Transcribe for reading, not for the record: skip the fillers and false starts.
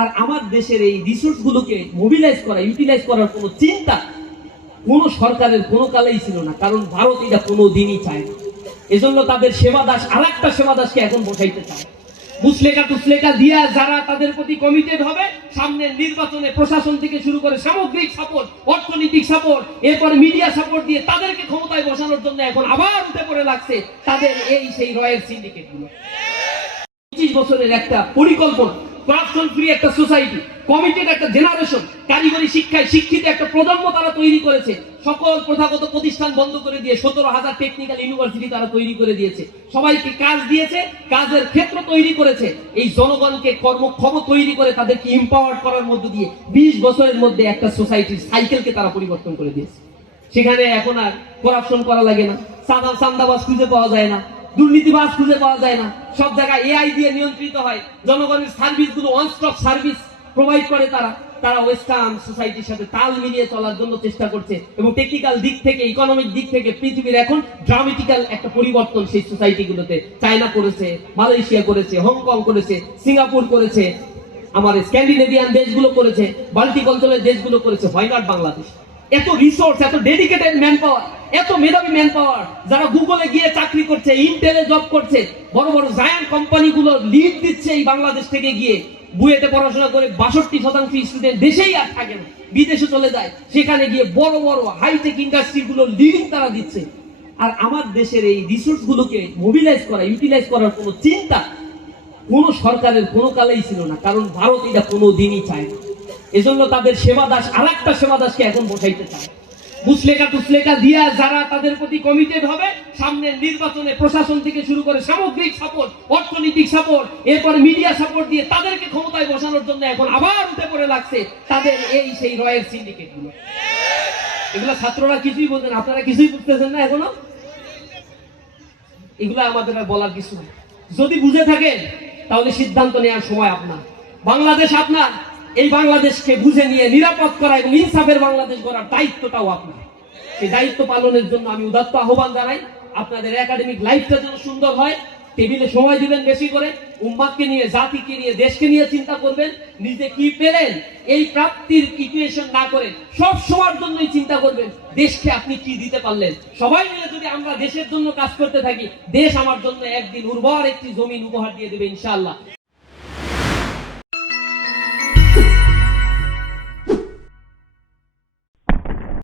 আর আমার দেশের এই রিসোর্স গুলোকে মোবিলাইজ করা, ইউটিলাইজ করার কোনো চিন্তা কোন সরকারের কোনো কালেই ছিল না, কারণ ভারত এটা কোনো দিনই চায় না। এজন্য তাদের সেবা দাস আর একটা সেবা দাসকে এখন বসাইতে চায়। মুসলেকা টুসলেকা দিয়া যারা তাদের প্রতি কমিটেড হবে, সামনের নির্বাচনে প্রশাসন থেকে শুরু করে সামগ্রিক সাপোর্ট, অর্থনৈতিক সাপোর্ট, এরপরে মিডিয়া সাপোর্ট দিয়ে তাদেরকে ক্ষমতায় বসানোর জন্য এখন আবার উঠে পড়ে লাগছে তাদের এই সেই রয়্যাল সিন্ডিকেট গুলো। 25 বছরের একটা পরিকল্পনা, করাপশন ফ্রি একটা সোসাইটি, কমিটেড একটা জেনারেশন, কারিগরি শিক্ষায় শিক্ষিত একটা প্রজন্ম তারা তৈরি করেছে। সকল প্রথাগত প্রতিষ্ঠান বন্ধ করে দিয়ে 17,000 টেকনিক্যাল ইউনিভার্সিটি তারা তৈরি করে দিয়েছে। সবাইকে কাজ দিয়েছে, কাজের ক্ষেত্র তৈরি করেছে। এই জনগণকে কর্মক্ষম তৈরি করে তাদেরকে এম্পাওয়ার করার মধ্য দিয়ে 20 বছরের মধ্যে একটা সোসাইটির সাইকেলকে তারা পরিবর্তন করে দিয়েছে। সেখানে এখন আর করাপশন করা লাগে না, চাঁদাবাজ খুঁজে পাওয়া যায় না, দুর্নীতিবাজ খুঁজে পাওয়া যায় না। সব জায়গায় এআই দিয়ে নিয়ন্ত্রিত হয়। জনগণের সার্ভিস গুলো ওয়ান স্টপ সার্ভিস প্রোভাইড করে তারা ওয়েস্টার্ন সোসাইটির সাথে তাল মিলিয়ে চলার জন্য চেষ্টা করছে। এবং টেকনিক্যাল দিক থেকে, ইকোনমিক দিক থেকে পৃথিবীর এখন ড্রামেটিক্যাল একটা পরিবর্তন সেই সোসাইটি গুলোতে। চায়না করেছে, মালয়েশিয়া করেছে, হংকং করেছে, সিঙ্গাপুর করেছে, আমার স্ক্যান্ডিনেভিয়ান দেশগুলো করেছে, বাল্টিক অঞ্চলের দেশগুলো করেছে। Why not Bangladesh? এত রিসোর্স, এত ডেডিকেটেড ম্যান পাওয়ার, এত মেধাবী ম্যান পাওয়ার, যারা গুগলে গিয়ে চাকরি করছে, ইন্টেলে জব করছে, বড় বড় জায়ান্ট কোম্পানিগুলো লিড দিচ্ছে এই বাংলাদেশ থেকে গিয়ে। বুয়েটে পড়াশোনা করে 62% স্টুডেন্ট দেশেই আর থাকে না, বিদেশে চলে যায়। সেখানে গিয়ে বড় বড় হাইটেক ইন্ডাস্ট্রি গুলো লিডিং তারা দিচ্ছে। আর আমার দেশের এই রিসোর্স গুলোকে মোবিলাইজ করা, ইউটিলাইজ করার কোনো চিন্তা কোন সরকারের কোনো কালেই ছিল না, কারণ ভারত এটা কোনো দিনই চায় না। এজন্য তাদের সেবা দাস আর একটা সেবা দাসকে এখন বসাইতে চায়। মুসলেকা টুসলেকা দিয়া যারা তাদের প্রতি কমিটেড হবে, সামনের নির্বাচনে প্রশাসন থেকে শুরু করে সামগ্রিক সাপোর্ট, অর্থনৈতিক সাপোর্ট, এরপরে মিডিয়া সাপোর্ট দিয়ে তাদেরকে ক্ষমতায় বসানোর জন্য এখন আবার উঠে পড়ে লাগছে তাদের এই সেই রয়্যাল সিন্ডিকেট গুলো। এগুলা ছাত্ররা কিছুই বলছেন, আপনারা কিছুই বুঝতেছেন না এখনো। এগুলা আমাদের আর বলার কিছু নাই। যদি বুঝে থাকেন তাহলে সিদ্ধান্ত নেওয়ার সময় আপনার। বাংলাদেশ আপনার। এই বাংলাদেশকে বুঝে নিয়ে নিরাপদ করা এবং ইনসাফের বাংলাদেশ গড়ার দায়িত্বটাও আপনার। এই দায়িত্ব পালনের জন্য আমি উদাত্ত আহ্বান জানাই। আপনাদের একাডেমিক লাইফটা যেন সুন্দর হয়, টেবিলে সময় দিবেন বেশি করে, উম্মাদকে নিয়ে, জাতিকে নিয়ে, দেশকে নিয়ে চিন্তা করবেন। নিজে কি পেলেন এই প্রাপ্তির ইকুয়েশন না করে সব সময়ের জন্যই চিন্তা করবেন দেশকে আপনি কি দিতে পারলেন। সবাই মিলে যদি আমরা দেশের জন্য কাজ করতে থাকি, দেশ আমার জন্য একদিন উর্বর একটি জমিন উপহার দিয়ে দেবে ইনশাআল্লাহ।